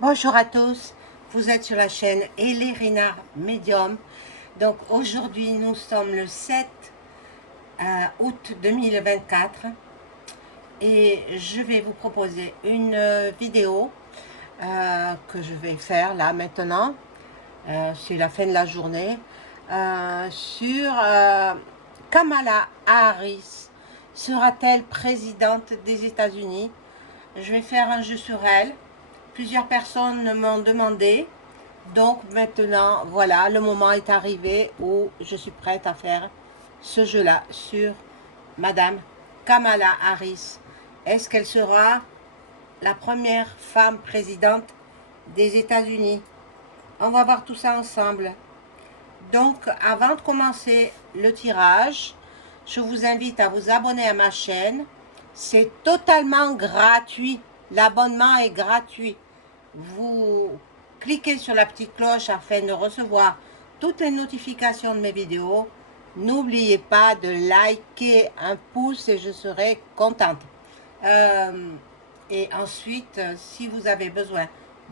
Bonjour à tous, vous êtes sur la chaîne Elérina Medium. Donc aujourd'hui nous sommes le 7 août 2024 et je vais vous proposer une vidéo que je vais faire là maintenant, c'est la fin de la journée, sur Kamala Harris. Sera-t-elle présidente des États-Unis? Je vais faire un jeu sur elle. Plusieurs personnes m'ont demandé. Donc maintenant, voilà, le moment est arrivé où je suis prête à faire ce jeu-là sur Madame Kamala Harris. Est-ce qu'elle sera la première femme présidente des États-Unis? On va voir tout ça ensemble. Donc, avant de commencer le tirage, je vous invite à vous abonner à ma chaîne. C'est totalement gratuit. L'abonnement est gratuit. Vous cliquez sur la petite cloche afin de recevoir toutes les notifications de mes vidéos. N'oubliez pas de liker un pouce et je serai contente. Et ensuite, si vous avez besoin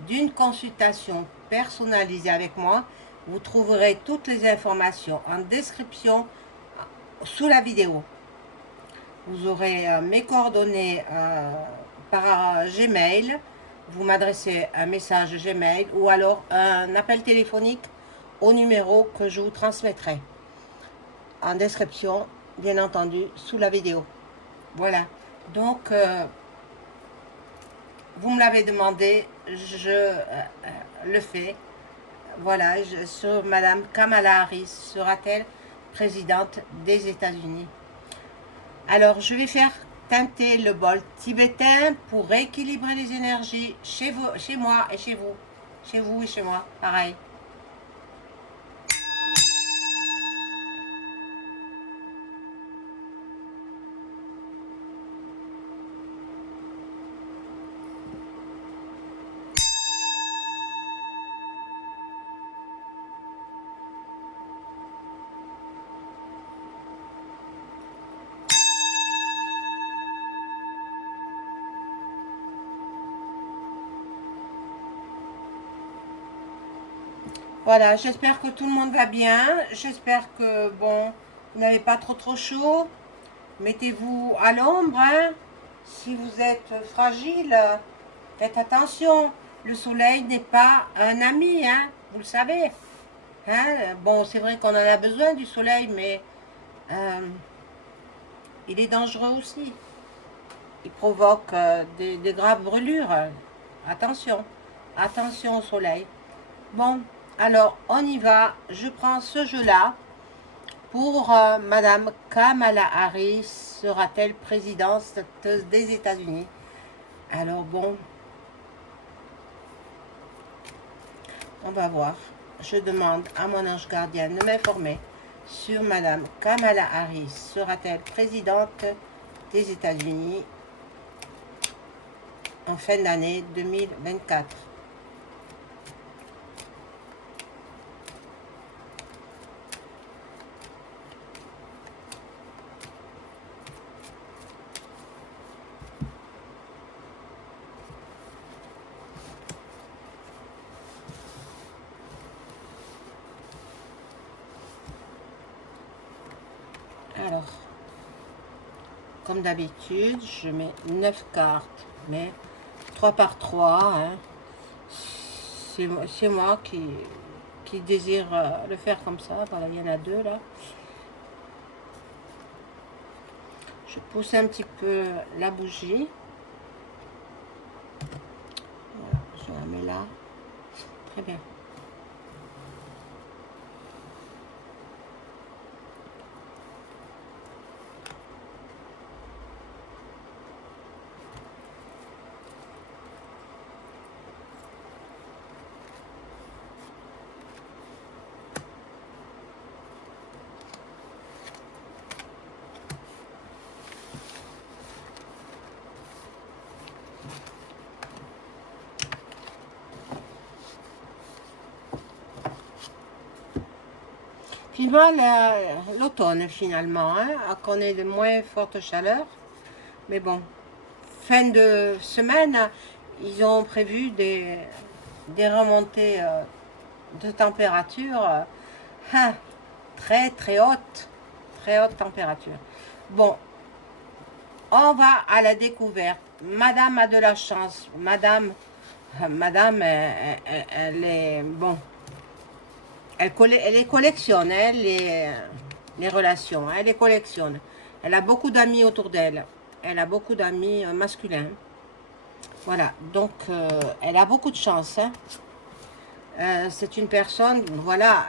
d'une consultation personnalisée avec moi, vous trouverez toutes les informations en description sous la vidéo. Vous aurez mes coordonnées par Gmail. Vous m'adressez un message Gmail ou alors un appel téléphonique au numéro que je vous transmettrai en description, bien entendu, sous la vidéo. Voilà. Donc, vous me l'avez demandé, je le fais. Voilà, sur Madame Kamala Harris, sera-t-elle présidente des États-Unis? Alors, je vais faire teinter le bol tibétain pour rééquilibrer les énergies chez vous, chez moi et chez vous. Chez vous et chez moi, pareil. Voilà, j'espère que tout le monde va bien. J'espère que, bon, vous n'avez pas trop chaud. Mettez-vous à l'ombre, hein. Si vous êtes fragile, faites attention. Le soleil n'est pas un ami, hein. Vous le savez. Hein? Bon, c'est vrai qu'on en a besoin du soleil, mais il est dangereux aussi. Il provoque des graves brûlures. Attention. Attention au soleil. Bon, alors on y va. Je prends ce jeu-là. Pour Madame Kamala Harris, sera-t-elle présidente des États-Unis? Alors bon, on va voir. Je demande à mon ange gardien de m'informer sur Madame Kamala Harris. Sera-t-elle présidente des États-Unis en fin d'année 2024? Alors, comme d'habitude, je mets 9 cartes, mais 3 par 3. Hein. C'est moi qui désire le faire comme ça. Voilà, il y en a 2 là. Je pousse un petit peu la bougie. Voilà, je la mets là. Très bien. Vivement l'automne finalement, hein, à connaître de moins fortes chaleurs. Mais bon, fin de semaine, ils ont prévu des remontées de température hein, très très haute température. Bon, on va à la découverte. Madame a de la chance. Madame, elle est bon. Elle les collectionne, hein, les relations. Elle les collectionne. Elle a beaucoup d'amis autour d'elle. Elle a beaucoup d'amis masculins. Voilà, donc elle a beaucoup de chance. Hein. C'est une personne, voilà,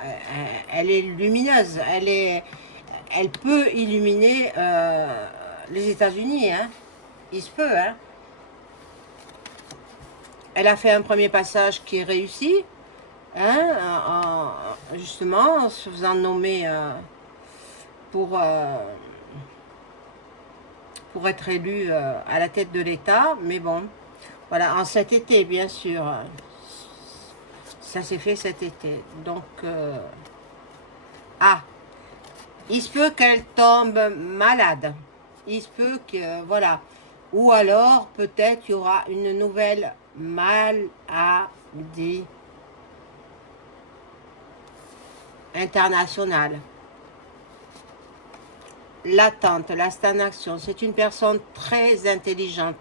elle est lumineuse. Elle peut illuminer les États-Unis. Hein. Il se peut. Hein. Elle a fait un premier passage qui est réussi. Hein, justement, en se faisant nommer pour être élue à la tête de l'État. Mais bon, voilà, en cet été, bien sûr. Ça s'est fait cet été. Donc, il se peut qu'elle tombe malade. Il se peut que, voilà. Ou alors, peut-être, il y aura une nouvelle maladie internationale. L'attente, la stagnation. C'est une personne très intelligente.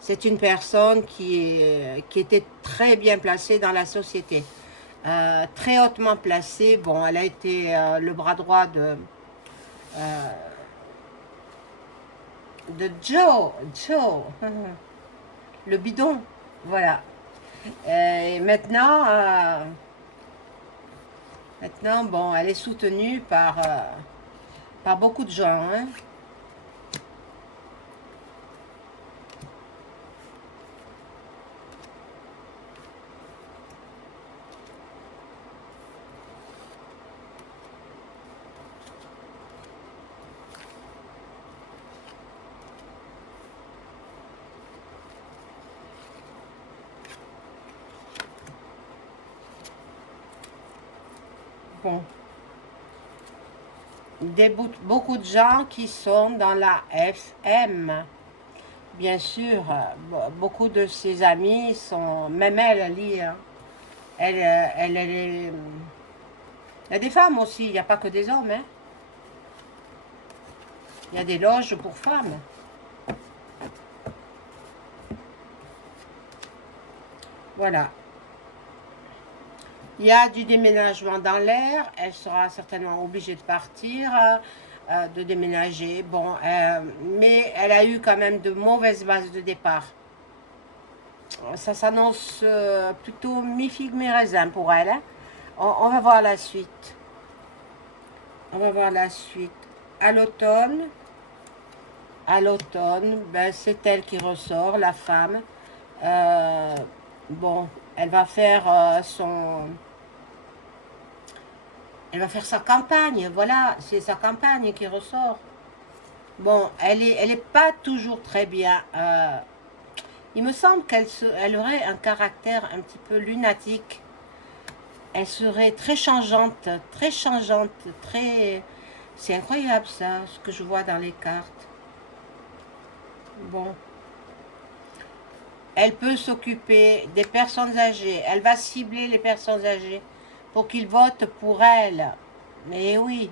C'est une personne qui était très bien placée dans la société. Très hautement placée. Bon, elle a été le bras droit de Joe, le bidon, voilà. Et maintenant, bon, elle est soutenue par beaucoup de gens. Hein. Bon. Beaucoup de gens qui sont dans la FM. Bien sûr, beaucoup de ses amis sont... Même elle lit. Hein. Elle est... Il y a des femmes aussi, il n'y a pas que des hommes. Hein. Il y a des loges pour femmes. Voilà. Il y a du déménagement dans l'air. Elle sera certainement obligée de partir, de déménager. Bon, mais elle a eu quand même de mauvaises bases de départ. Ça s'annonce plutôt mi-figue, mi-raisin pour elle. Hein. On va voir la suite. On va voir la suite. À l'automne, ben, c'est elle qui ressort, la femme. Bon, elle va faire elle va faire sa campagne, voilà, c'est sa campagne qui ressort. Bon, elle est pas toujours très bien. Il me semble elle aurait un caractère un petit peu lunatique. Elle serait très changeante, très... C'est incroyable ça, ce que je vois dans les cartes. Bon. Elle peut s'occuper des personnes âgées. Elle va cibler les personnes âgées pour qu'ils votent pour elle. Mais oui.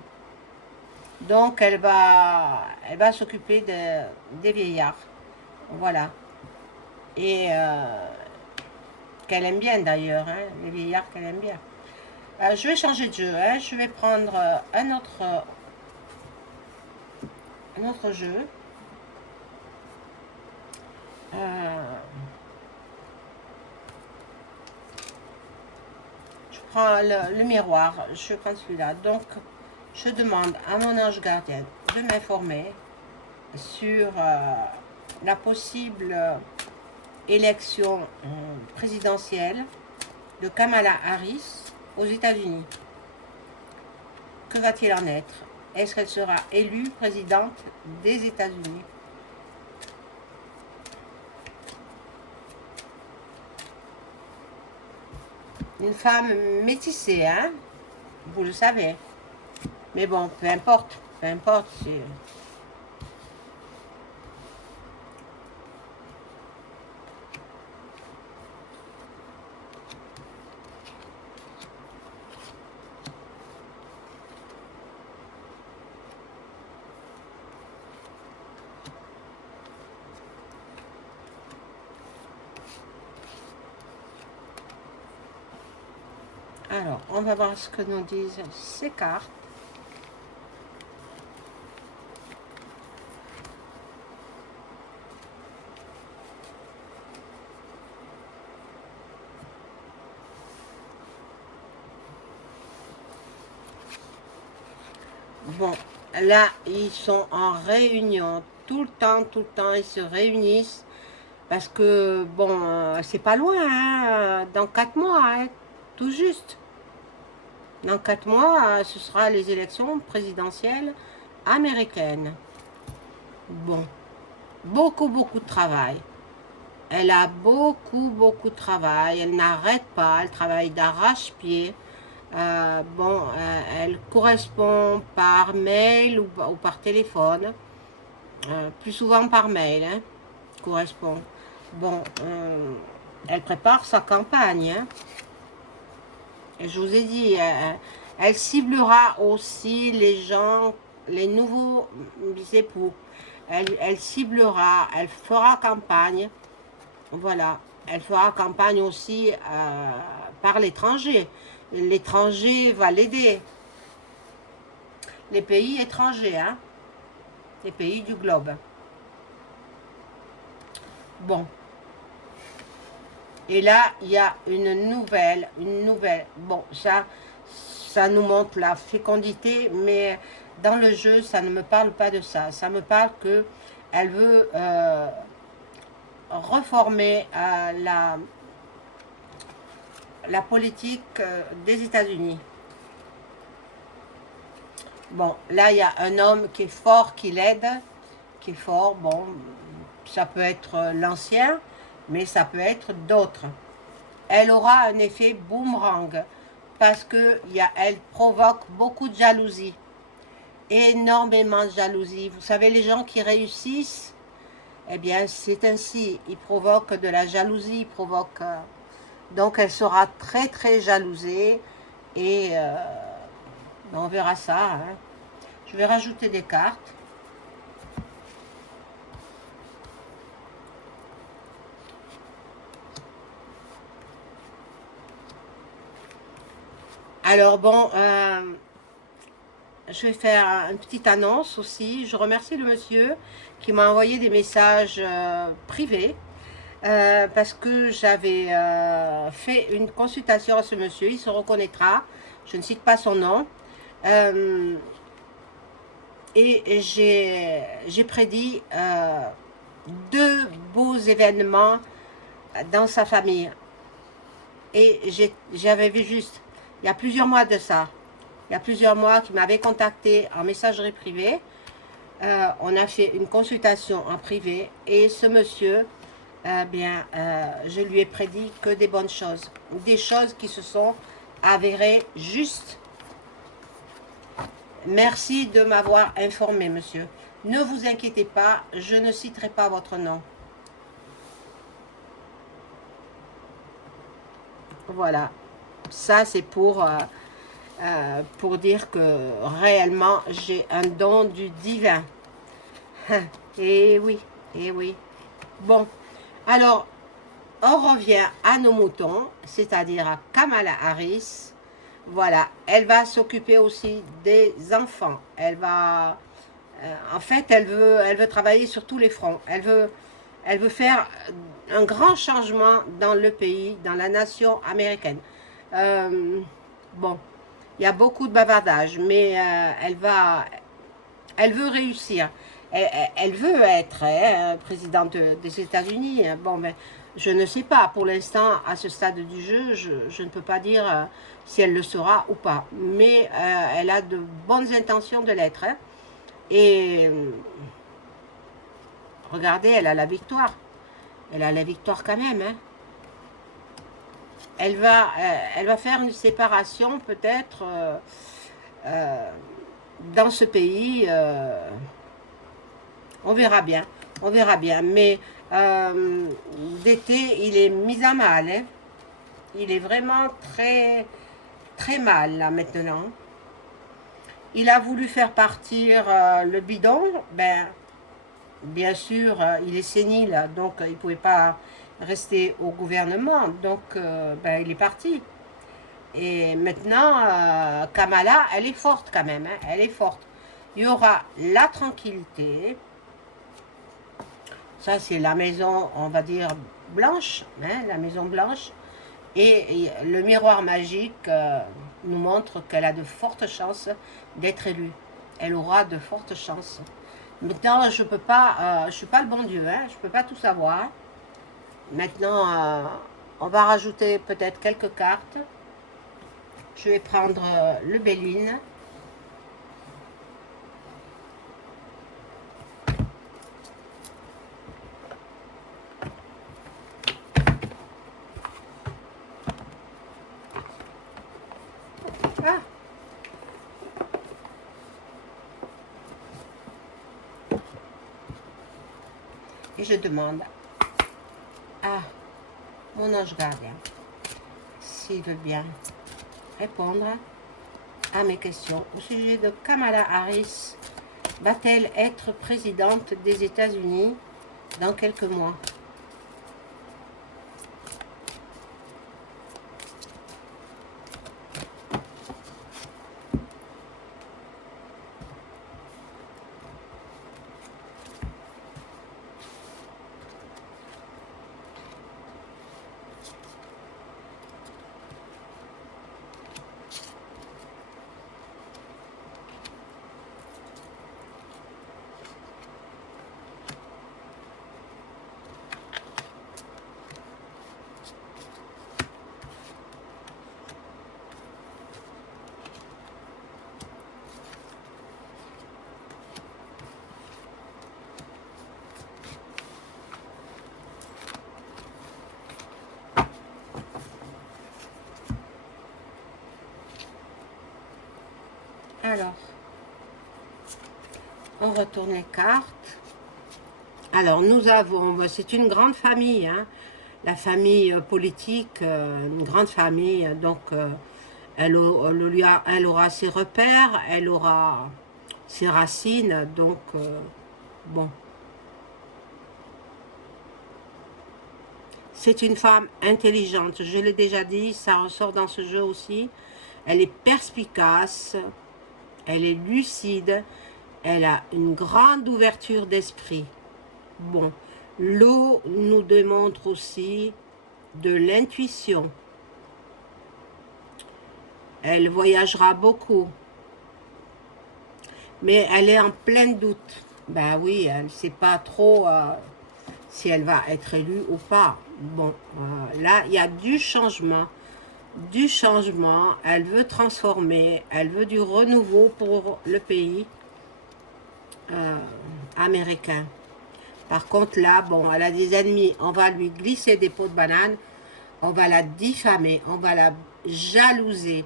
Donc, elle va s'occuper des vieillards. Voilà. Et qu'elle aime bien d'ailleurs. Hein, les vieillards qu'elle aime bien. Je vais changer de jeu. Hein, je vais prendre un autre jeu. Je prends le miroir, je prends celui-là. Donc, je demande à mon ange gardien de m'informer sur la possible élection présidentielle de Kamala Harris aux États-Unis. Que va-t-il en être? Est-ce qu'elle sera élue présidente des États-Unis? Une femme métissée, hein? Vous le savez. Mais bon, peu importe. Peu importe. Alors, on va voir ce que nous disent ces cartes. Bon, là, ils sont en réunion. Tout le temps, ils se réunissent. Parce que, bon, c'est pas loin, hein, dans 4 mois, hein, tout juste. Dans 4 mois, ce sera les élections présidentielles américaines. Bon, beaucoup de travail. Elle a beaucoup de travail. Elle n'arrête pas. Elle travaille d'arrache-pied. Bon, elle correspond par mail ou par téléphone. Plus souvent par mail, hein, correspond. Bon, elle prépare sa campagne. Hein. Et je vous ai dit, elle ciblera aussi les gens, les nouveaux époux. Elle ciblera, elle fera campagne. Voilà, elle fera campagne aussi par l'étranger. L'étranger va l'aider. Les pays étrangers, hein, les pays du globe. Bon. Et là, il y a une nouvelle. Bon, ça nous montre la fécondité, mais dans le jeu, ça ne me parle pas de ça. Ça me parle que elle veut reformer la politique des États-Unis. Bon, là, il y a un homme qui est fort, qui l'aide, qui est fort. Bon, ça peut être l'ancien, mais ça peut être d'autres. Elle aura un effet boomerang parce que elle provoque beaucoup de jalousie. Énormément de jalousie. Vous savez, les gens qui réussissent, eh bien, c'est ainsi. Ils provoquent de la jalousie, ils provoquent... donc, elle sera très jalousée et on verra ça. Hein. Je vais rajouter des cartes. Alors bon, je vais faire une petite annonce aussi. Je remercie le monsieur qui m'a envoyé des messages privés parce que j'avais fait une consultation à ce monsieur. Il se reconnaîtra. Je ne cite pas son nom. Et j'ai prédit 2 beaux événements dans sa famille. Et j'avais vu juste, il y a plusieurs mois de ça, il y a plusieurs mois qu'il m'avait contacté en messagerie privée. On a fait une consultation en privé et ce monsieur, je lui ai prédit que des bonnes choses. Des choses qui se sont avérées justes. Merci de m'avoir informé, monsieur. Ne vous inquiétez pas, je ne citerai pas votre nom. Voilà. Ça, c'est pour dire que réellement, j'ai un don du divin. Et oui, et oui. Bon, alors, on revient à nos moutons, c'est-à-dire à Kamala Harris. Voilà, elle va s'occuper aussi des enfants. Elle va, en fait, elle veut travailler sur tous les fronts. Elle veut faire un grand changement dans le pays, dans la nation américaine. Bon, il y a beaucoup de bavardage, mais elle veut réussir. Elle veut être présidente des États-Unis. Bon, mais je ne sais pas. Pour l'instant, à ce stade du jeu, je ne peux pas dire si elle le sera ou pas. Mais elle a de bonnes intentions de l'être. Hein. Et regardez, elle a la victoire. Elle a la victoire quand même. Hein. Elle va faire une séparation peut-être dans ce pays. On verra bien. On verra bien. Mais d'été, il est mis à mal. Hein. Il est vraiment très mal là maintenant. Il a voulu faire partir le bidon. Ben, bien sûr, il est sénile, donc il ne pouvait pas rester au gouvernement. Donc, il est parti. Et maintenant, Kamala, elle est forte quand même, hein, elle est forte. Il y aura la tranquillité. Ça, c'est la maison, on va dire, blanche, hein, la maison blanche. Et le miroir magique nous montre qu'elle a de fortes chances d'être élue. Elle aura de fortes chances. Maintenant, je peux pas, je suis pas le bon Dieu, hein, je peux pas tout savoir. Maintenant, on va rajouter peut-être quelques cartes. Je vais prendre le Béline. Ah! Et je demande à mon ange gardien s'il veut bien répondre à mes questions au sujet de Kamala Harris. Va-t-elle être présidente des États-Unis dans quelques mois? Alors, on retourne les cartes. Alors, nous avons, c'est une grande famille, hein, la famille politique, une grande famille, donc elle aura ses repères, elle aura ses racines, donc bon. C'est une femme intelligente, je l'ai déjà dit, ça ressort dans ce jeu aussi. Elle est perspicace, elle est lucide, elle a une grande ouverture d'esprit. Bon, l'eau nous démontre aussi de l'intuition. Elle voyagera beaucoup. Mais elle est en plein doute. Ben oui, elle ne sait pas trop si elle va être élue ou pas. Bon, là, il y a du changement. Du changement. Elle veut transformer. Elle veut du renouveau pour le pays américain. Par contre, là, bon, elle a des ennemis. On va lui glisser des pots de banane. On va la diffamer. On va la jalouser.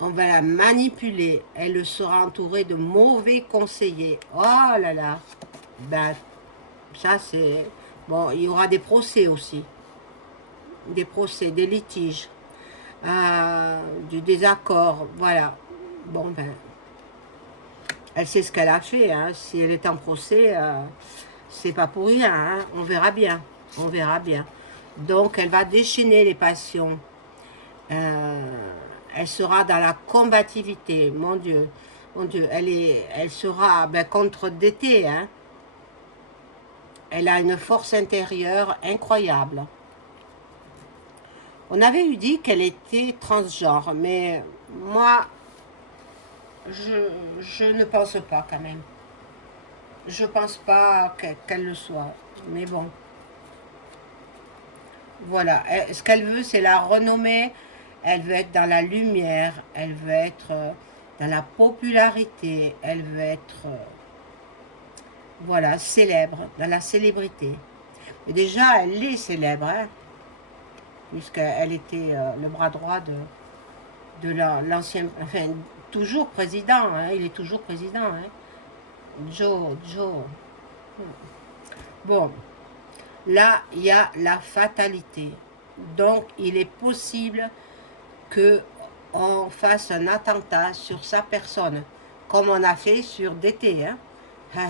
On va la manipuler. Elle sera entourée de mauvais conseillers. Oh là là. Ben, ça c'est... Bon, il y aura des procès aussi. Des procès, des litiges. Du désaccord. Voilà. Bon, ben... Elle sait ce qu'elle a fait. Hein. Si elle est en procès, c'est pas pour rien. Hein. On verra bien. On verra bien. Donc, elle va déchaîner les passions. Elle sera dans la combativité, mon Dieu, elle sera contre d'été, hein. Elle a une force intérieure incroyable. On avait eu dit qu'elle était transgenre, mais moi, je ne pense pas quand même. Je pense pas qu'elle le soit, mais bon. Voilà, ce qu'elle veut, c'est la renommée. Elle veut être dans la lumière, elle veut être dans la popularité, elle veut être, voilà, célèbre, dans la célébrité. Et déjà, elle est célèbre, hein, puisqu'elle était le bras droit de l'ancien, enfin, toujours président, hein, il est toujours président, hein. Joe. Bon, là, il y a la fatalité. Donc, il est possible qu'on fasse un attentat sur sa personne, comme on a fait sur DT. Hein.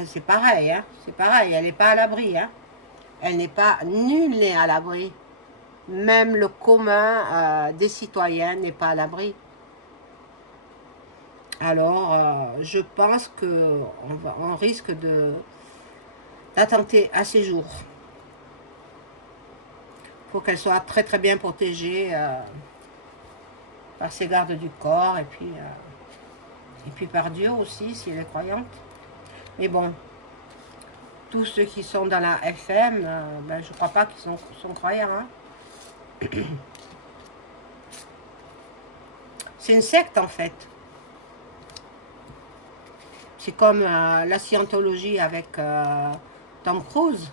C'est pareil, hein. C'est pareil, elle n'est pas à l'abri. Hein. Elle n'est pas, nulle n'est à l'abri. même le commun des citoyens n'est pas à l'abri. Alors, je pense qu'on risque d'attenter à ces jours. Il faut qu'elle soit très très bien protégée par ses gardes du corps et puis par Dieu aussi, si elle est croyante. Mais bon, tous ceux qui sont dans la FM, ben, je ne crois pas qu'ils sont croyants. Hein. C'est une secte en fait. C'est comme la scientologie avec Tom Cruise.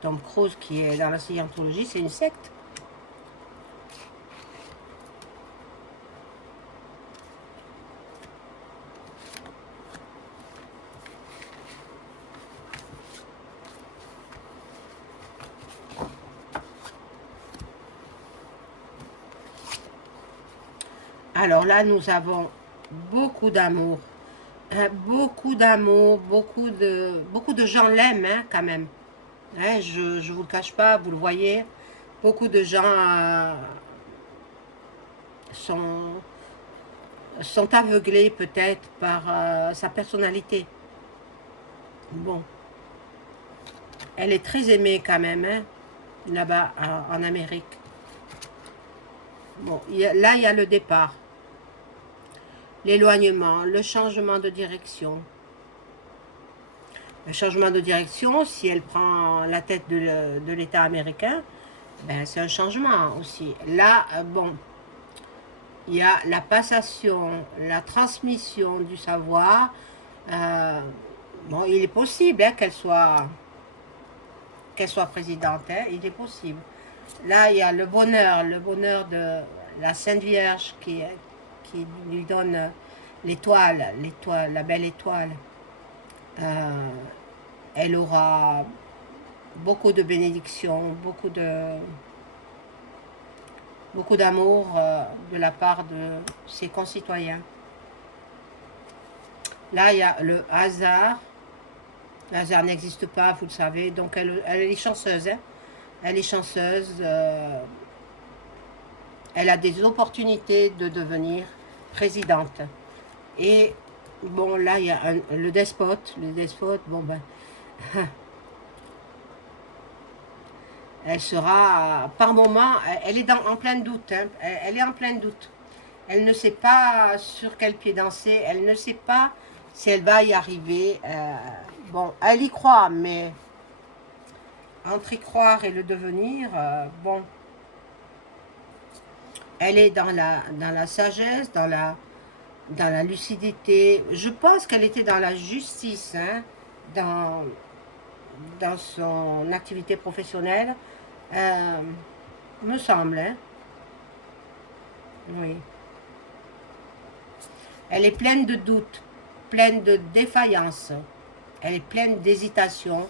Tom Cruise qui est dans la scientologie, c'est une secte. Alors là, nous avons beaucoup d'amour. Beaucoup d'amour, beaucoup de gens l'aiment hein, quand même. Hein, je ne vous le cache pas, vous le voyez. Beaucoup de gens sont aveuglés peut-être par sa personnalité. Bon. Elle est très aimée quand même, hein, là-bas en Amérique. Bon, là, il y a le départ. L'éloignement, le changement de direction. Le changement de direction, si elle prend la tête de l'État américain, ben, c'est un changement aussi. Là, bon, il y a la passation, la transmission du savoir. Bon, il est possible hein, qu'elle soit présidente, hein, il est possible. Là, il y a le bonheur de la Sainte Vierge qui lui donne l'étoile, la belle étoile. Elle aura beaucoup de bénédictions, beaucoup d'amour de la part de ses concitoyens. Là, il y a le hasard. Le hasard n'existe pas, vous le savez. Donc, elle est chanceuse. Hein. Elle est chanceuse. Elle a des opportunités de devenir présidente. Et, bon, là, il y a le despote. Le despote, bon, ben... elle sera, par moment, elle est en plein doute. Hein, elle est en plein doute. Elle ne sait pas sur quel pied danser. Elle ne sait pas si elle va y arriver. Bon, elle y croit, mais entre y croire et le devenir, bon, elle est dans la sagesse, dans la lucidité. Je pense qu'elle était dans la justice, hein, dans son activité professionnelle, me semble. Hein. Oui. Elle est pleine de doutes, pleine de défaillances. Elle est pleine d'hésitation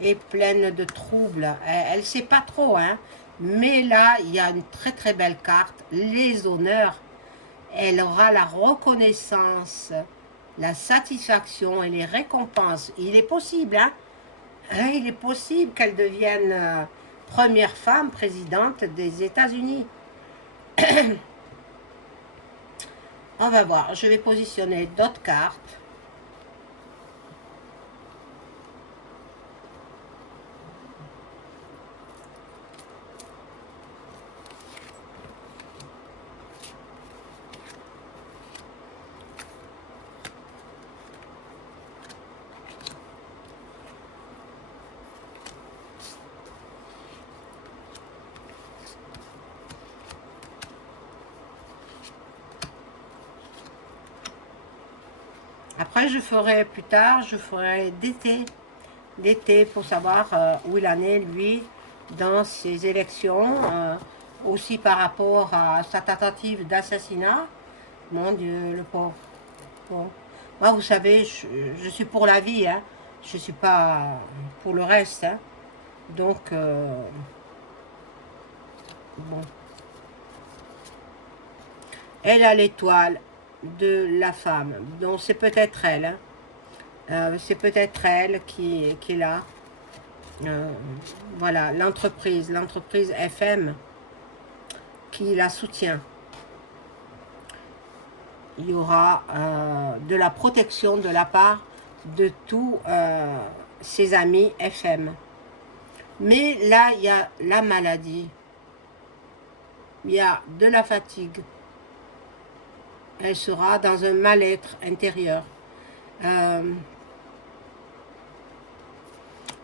et pleine de troubles. Elle ne sait pas trop, hein. Mais là, il y a une très très belle carte. Les honneurs. Elle aura la reconnaissance, la satisfaction et les récompenses. Il est possible, hein. Il est possible qu'elle devienne première femme présidente des États-Unis. On va voir. Je vais positionner d'autres cartes. Après, je ferai plus tard, je ferai d'été pour savoir où il en est, lui, dans ses élections, aussi par rapport à sa tentative d'assassinat. Mon Dieu, le pauvre. Bon. Moi, vous savez, je suis pour la vie, hein. Je ne suis pas pour le reste. Hein. Donc, bon. Elle a l'étoile de la femme. Donc, c'est peut-être elle. Hein. C'est peut-être elle qui est là. voilà, l'entreprise FM qui la soutient. Il y aura de la protection de la part de tous ses amis FM. Mais là, il y a la maladie, il y a de la fatigue. Elle sera dans un mal-être intérieur.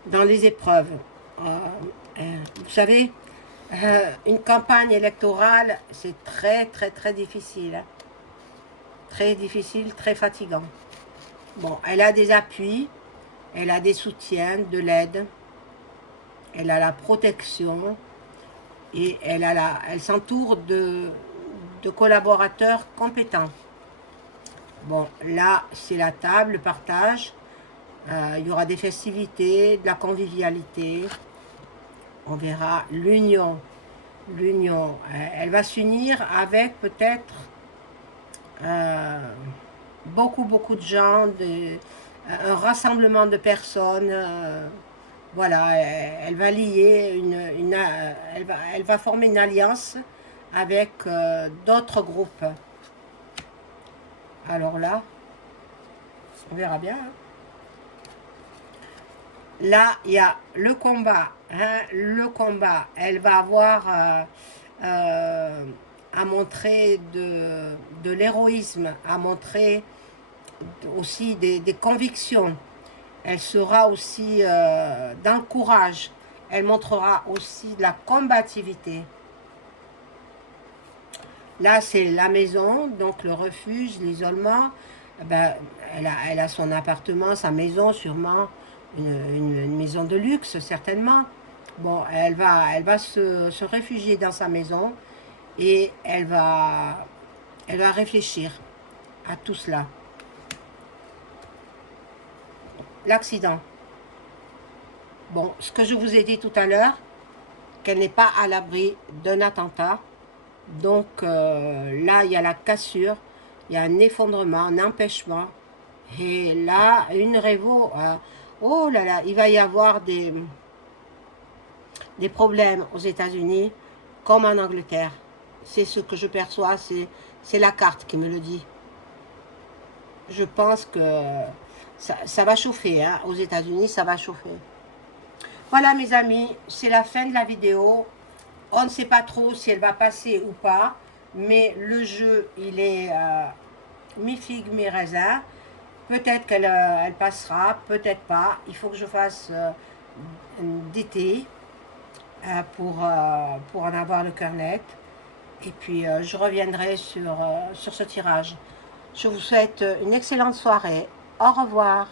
Dans les épreuves. Vous savez, une campagne électorale, c'est très difficile. Très difficile, très fatigant. Bon, elle a des appuis, elle a des soutiens, de l'aide, elle a la protection et elle s'entoure de collaborateurs compétents. Bon, là, c'est la table, le partage. Il y aura des festivités, de la convivialité. On verra l'union. L'union. Elle va s'unir avec peut-être beaucoup de gens, un rassemblement de personnes. Voilà, elle va lier, elle va former une alliance avec d'autres groupes. Alors là, on verra bien. Hein. Là, il y a le combat. Hein, le combat. Elle va avoir à montrer de l'héroïsme, à montrer aussi des convictions. Elle sera aussi dans le courage. Elle montrera aussi de la combativité. Là, c'est la maison, donc le refuge, l'isolement. Ben, elle a son appartement, sa maison, sûrement une maison de luxe, certainement. Bon, elle va se réfugier dans sa maison et elle va réfléchir à tout cela. L'accident. Bon, ce que je vous ai dit tout à l'heure, qu'elle n'est pas à l'abri d'un attentat. Donc là, il y a la cassure, il y a un effondrement, un empêchement. Et là, une révo, oh là là, il va y avoir des problèmes aux États-Unis comme en Angleterre. C'est ce que je perçois, c'est la carte qui me le dit. Je pense que ça va chauffer, hein. Aux États-Unis, ça va chauffer. Voilà mes amis, c'est la fin de la vidéo. On ne sait pas trop si elle va passer ou pas, mais le jeu, il est mi-figue, mi-raisin. Peut-être qu'elle elle passera, peut-être pas. Il faut que je fasse d'été pour en avoir le cœur net. Et puis, je reviendrai sur ce tirage. Je vous souhaite une excellente soirée. Au revoir.